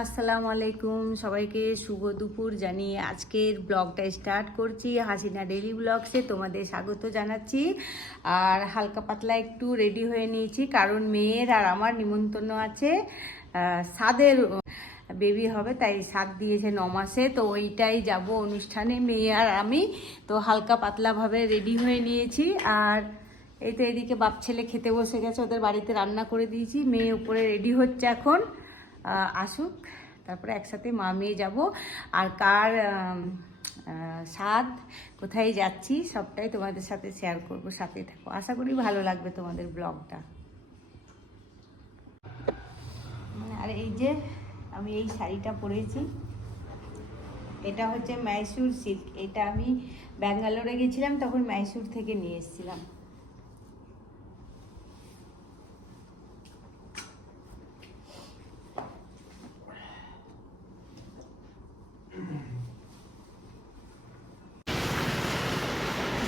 আসসালামু আলাইকুম সবাইকে শুভ দুপুর জানিয়ে আজকের ব্লগটা স্টার্ট করছি। হাসিনা ডেইলি ব্লগসে তোমাদের স্বাগত জানাচ্ছি। আর হালকা পাতলা একটু রেডি হয়ে নিয়েছি, কারণ মেয়ের আর আমার নিমন্ত্রণ আছে। সাদের বেবি হবে, তাই সাদ দিয়েছে 9 মাসে, তো ওইটাই যাব অনুষ্ঠানে মেয়ে আর আমি। তো হালকা পাতলাভাবে রেডি হয়ে নিয়েছি। আর এই তো এদিকে বাপ ছেলে খেতে বসে গেছে, ওদের বাড়িতে রান্না করে দিয়েছি। মেয়ে উপরে রেডি হচ্ছে এখন, আসুক, তারপরে একসাথে মা মেয়ে যাবো। আর কার স্বাদ, কোথায় যাচ্ছি সবটাই তোমাদের সাথে শেয়ার করব, সাথে থাকো। আশা করি ভালো লাগবে তোমাদের ব্লগটা। আর এই যে আমি এই শাড়িটা পরেছি, এটা হচ্ছে মাইসুর সিল্ক। এটা আমি ব্যাঙ্গালোরে গেছিলাম, তখন মাইসুর থেকে নিয়ে এসেছিলাম।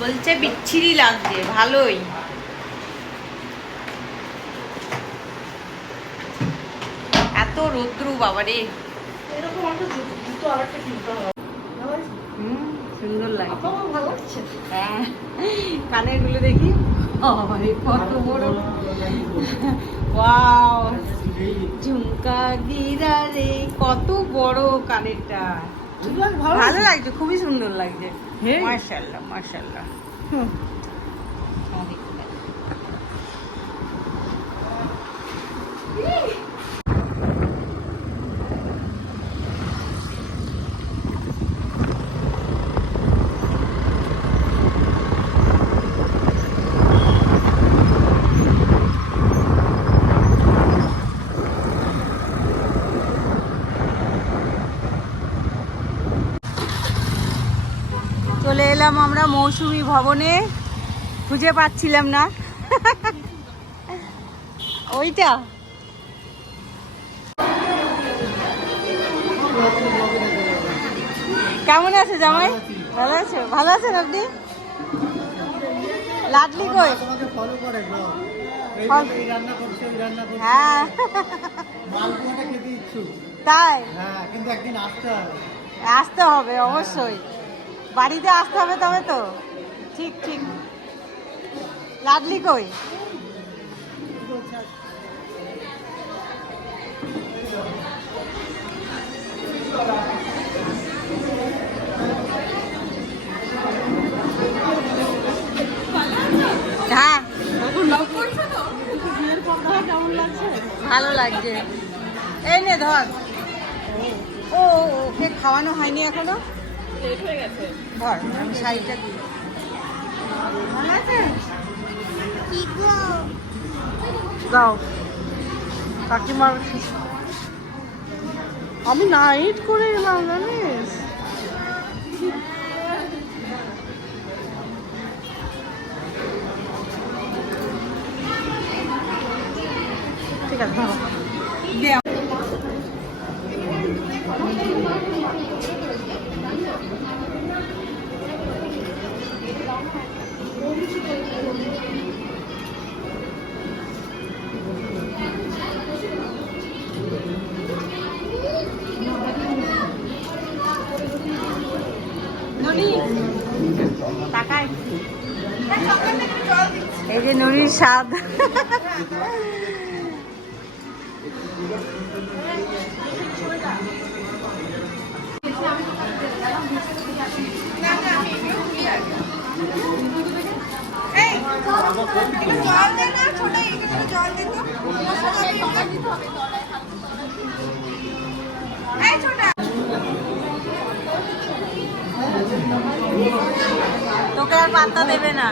বলছে বিচ্ছিরি লাগছে, ভালোই। এত রৌদ্র বাবারে, সুন্দর লাগছে। হ্যাঁ, কানের গুলো দেখি, কত বড়। ওয়াও, ঝুমকা গিরা রে, কত বড় কানেরটা। ভালো লাগছে, খুবই সুন্দর লাগছে। মাশাআল্লাহ মাশাআল্লাহ। চলে এলাম আমরা মৌসুমী ভবনে, খুঁজে পাচ্ছিলাম না। ওইটা কেমন আছে জামাই? ভালো আছে? ভালো আছেন আপনি? লাডলি কই? হ্যাঁ, তাই আসতে হবে অবশ্যই, বাড়িতে আসতে হবে তবে তো। ঠিক ঠিক। লাডলি কই? হ্যাঁ, ভালো লাগছে। এই নে ধর। ও, ওকে খাওয়ানো হয়নি এখনো, লেট হয়ে গেছে। ধর, আমি শাড়িটা দিই। ভালো আছে? দাও কাকিমার। আমি নাইট করে এলাম জানিস। ঠিক আছে, ধরো। এই যে নুরির স্বাদ। তোকে আর পাত্তা দেবে না।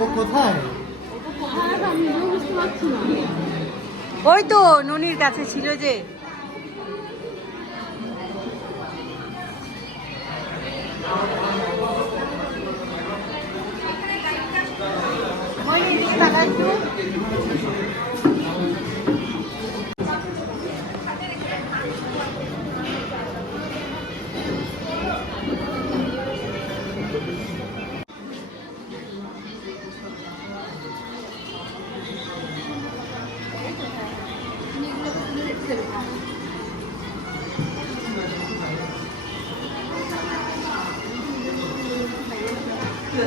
ও কোথায়? ওই তো ননির কাছে ছিল যে। এই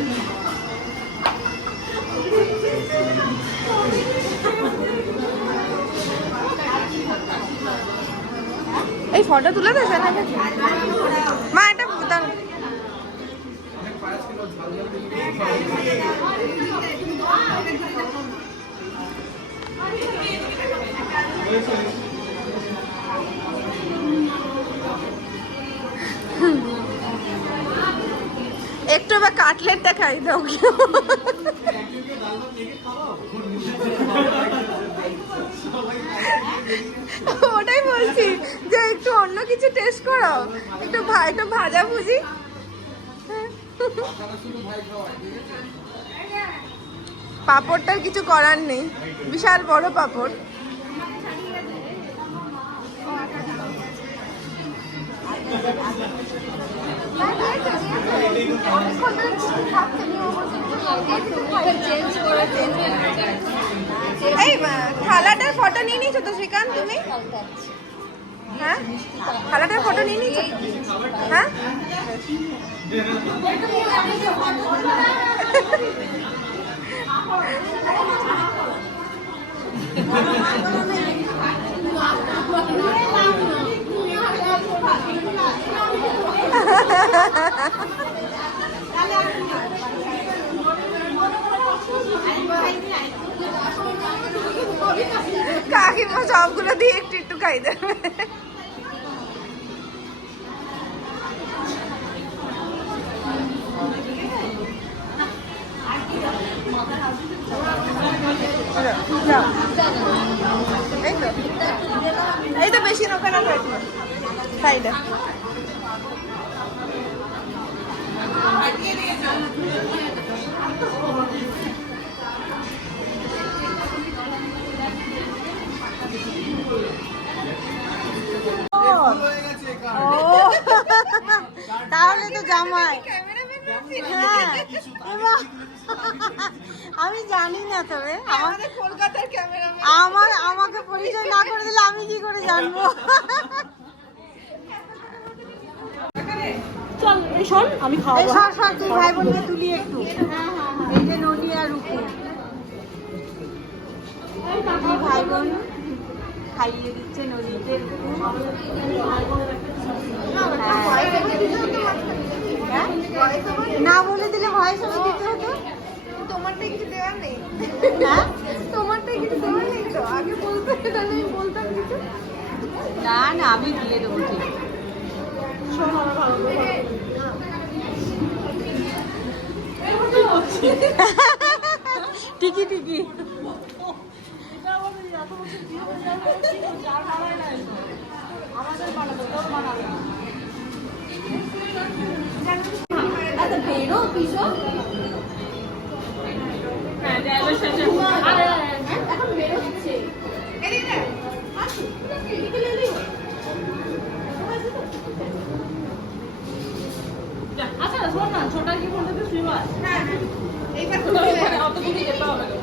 ফটো তুলে দেছে না মা, এটা একটু বা কাটলেটটা খাই দাও। ওটাই বলছি যে একটু অন্য কিছু টেস্ট করো, একটু ভাজা ভুজি। পাঁপড়টার কিছু করার নেই, বিশাল বড় পাঁপড়। এই থালাটার ফটো নিয়ে নিয়েছো তো শ্রীকান্ত তুমি? হ্যাঁ, থালাটার ফটো নিয়ে নিয়েছো? হ্যাঁ, কাকিমা সবগুলো দিয়ে একটু একটু খাই দেবে। এই তো বেশি নৌকা সাইডে। তাহলে তো জামাই। হ্যাঁ, আমি জানি না, তবে আমাদের কলকাতার ক্যামেরাম্যান আমাকে পরিচয় না করে দিলে আমি কি করে জানবো? চল এই শোন, আমি খাওয়াবো। তুই ভাই বোনকে তুলি একটু। এই যে ননি আর রূপু ভাই বোন খাইয়ে দিচ্ছে নদীতে। না বলে দিলে ভয়েস ওভার দিতে হতো। তোমারটাই কিছু দেওয়ার নেই। হ্যাঁ, তোমারটাই কিছু দেওয়ার নেই তো, আগে বলতে তাহলে আমি বলতাম কিছু। না না, আমি দিয়ে দেবো ঠিক। শোন আমার ভালো করে ঠিকই ঠিকই। আমাদের বানাবো, তোর বানাবো। আচ্ছা বেরো পিসো। হ্যাঁ, ড্রাইভার সাথে এখন বেরোচ্ছে। আচ্ছা শোন না, ছোটা কি বলতে শ্রীবাস? হ্যাঁ, এইবার অত দূরে যেতে হবে না।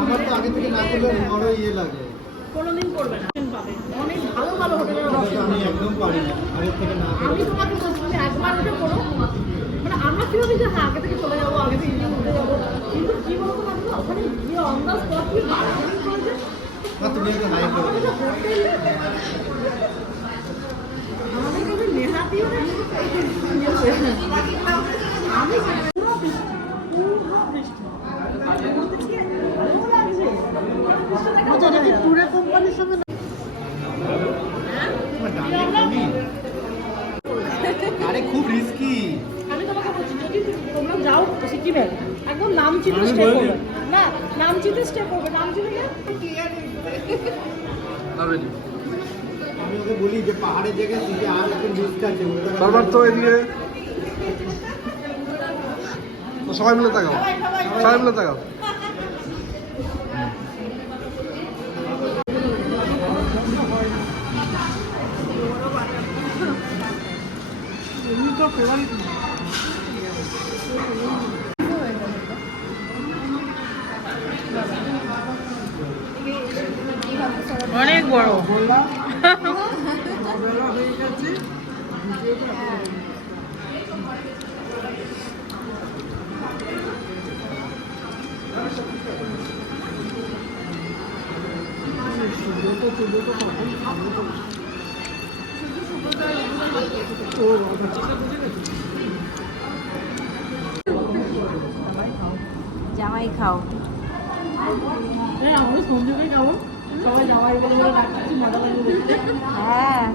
আমার তো আগে থেকে না করলে বড় ইয়ে লাগে। কোনোদিন করবে না, পাবে অনেক ভালো ভালো হোটেলের আমি একদম পারি না আগে থেকে না করে। আমি তোমাকে বলছি যে একবার ওটা করো, মানে আমরা কি ভাবি যে হ্যাঁ আগে থেকে চলে যাবো, আগে থেকে ইন্ডিয়া ঘুরতে যাবো, কিন্তু কি বলতো না ওখানে গিয়ে অন দ্য স্পট কি বার্গেনিং করেছে। না তুমি একটু হাই করে আমাদের যে হোটেলে আমাদের কাছে নেহাতি আমি ট্যুরে কোম্পানির সঙ্গে আরে খুব রিস্কি। আমি তোমাকে বলছি যদি তোমরা যাও সিকিমে একদম নামচিতে স্টে করবে, না নামচিতে স্টে করবে, নামচিতে আমি ওকে বলি যে পাহাড়ের জায়গায় দিকে আর একটু রিস্ক আছে বারবার তো এদিকে সবাই মিলে তাকাও, সবাই মিলে তাকাও। অনেক বড়। জামাই খাও। আমাদের সঞ্জুকে কেমন সবাই জামাই বলে বলে ডাকছি, মজা লাগবে দেখতে। হ্যাঁ,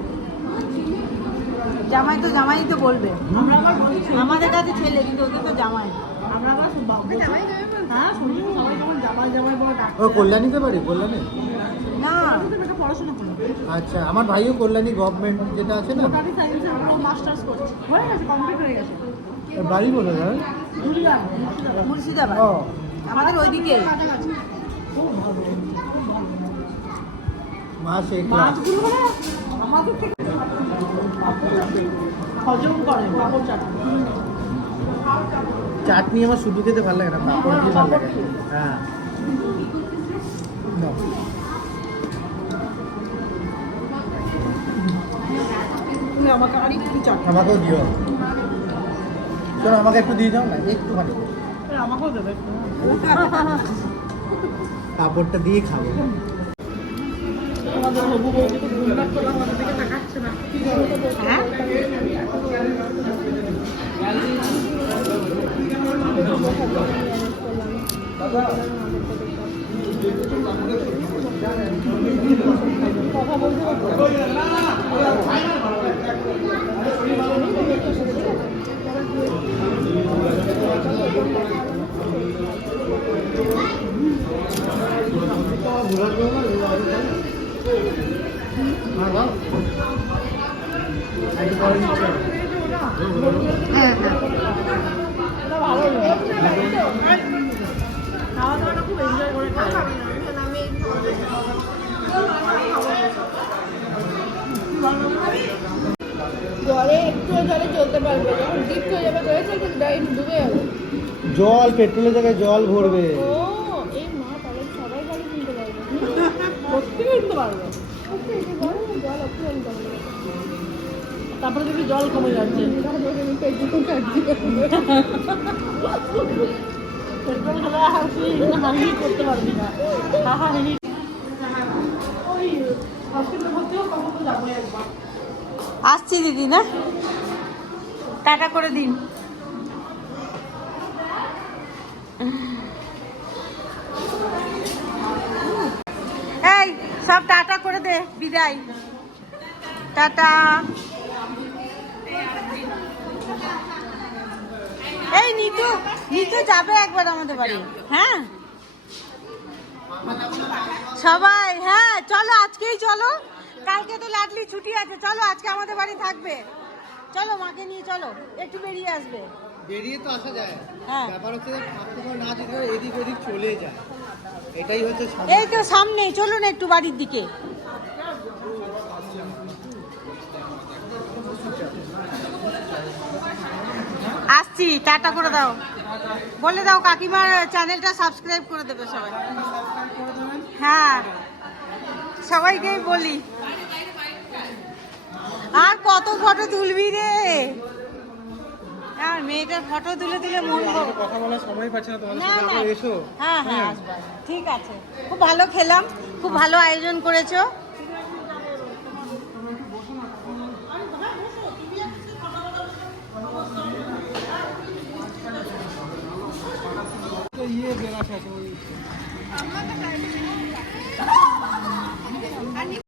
জামাই তো জামাই তো বলবে। আমরা আবার বলছি, আমাদের কাছে ছেলে, কিন্তু ওদের তো জামাই। আমরা আবার হ্যাঁ সঞ্জু সবাই কেমন জামাই জামাই বলে ডাকছে। ও কল্যাণীতে বাড়ি, কল্যাণী? না, একটা পড়াশোনা করলো, আচ্ছা, আমার ভাইও কল্যাণী গভর্নমেন্ট যেটা আছে না, ওটারই সাইন্সে আমরা মাস্টার্স করছি, হয়ে গেছে, কমপ্লিট হয়ে গেছে। ওর বাড়ি বলে যায়। দুর্গা মুর্শিদাবাদ। ও আমাদের ওইদিকে। কাছাকাছি মা শেখ মাছগুলো মানে আমাদের থেকে হজম করে পাপড় চাটা। চাটনি আমার শুধু খেতে ভালো লাগে না, পাঁপড় দিয়ে ভালো লাগে। হ্যাঁ নাও। তুমি আমাকে আর একটু চাট, আমাকেও দিও, চলো আমাকে একটু দিয়ে যাও না, একটুখানি আমাকেও দেবে। পাঁপড়টা দিয়ে খাবো। আমাদের হবু বউকে তো গুণগান করলাম, আমাদের দিকে তাকাচ্ছে না। হ্যাঁ, হ্যাঁ, হ্যাঁ। খাওয়া দাওয়াটা খুব এনজয় করে খাই। জলে একটু জলে চলতে পারবে, যখন ডিপ হয়ে যাবে জলে চলতে ডাইরেক্ট ডুবে যাবে। জল, পেট্রোলের জায়গায় জল ভরবে। ও এই মা, তাহলে সবাই গাড়ি কিনতে পারবে। প্রত্যেকে কিনতে পারবে। জল অত কিনতে পারবে। তারপরে যদি জল কমে যাচ্ছে, পেট্রোল কাটছি। পেট্রোল খেলে আর তুই হানি করতে পারবি না। হাহাহি ওই হসপিটালে ভর্তি হোক, তখন তো যাবো একবার। আসছি দিদি, না টাটা করে দিন। এই সব টাটা করে দে, বিদায়, টাটা। এই নিতু, নিতু যাবে একবার আমাদের বাড়ি। হ্যাঁ সবাই, হ্যাঁ চলো, আজকেই চলো, কালকে তো লাডলি ছুটি আছে, চলো আজকে আমাদের বাড়ি থাকবে, চলো মাকে নিয়ে চলো, একটু বেরিয়ে আসবে। বেরিয়ে তো আসা যায়, হ্যাঁ, ব্যাপার হচ্ছে ঠাকুর না যেতে এদিক ওদিক চলে যায়, এটাই হচ্ছে এই তো সামনেই, চলুন একটু বাড়ির দিকে। আসছি, টাটা করে দাও, বলে দাও কাকিমার চ্যানেলটা সাবস্ক্রাইব করে দেবে সবাই। হ্যাঁ, সবাইকেই বলি। আর কত ফটো তুলবি রে, আর মেয়েটার ফটো তুলে তুলে মন ভরে। কথা বলার সময় পাচ্ছি না, তোমাদের না, সাথে না। একবার এসো। হ্যাঁ হ্যাঁ, আসবো। ঠিক আছে, খুব ভালো খেলাম, খুব ভালো আয়োজন করেছো। ইয়ে বেরাস আছে ওই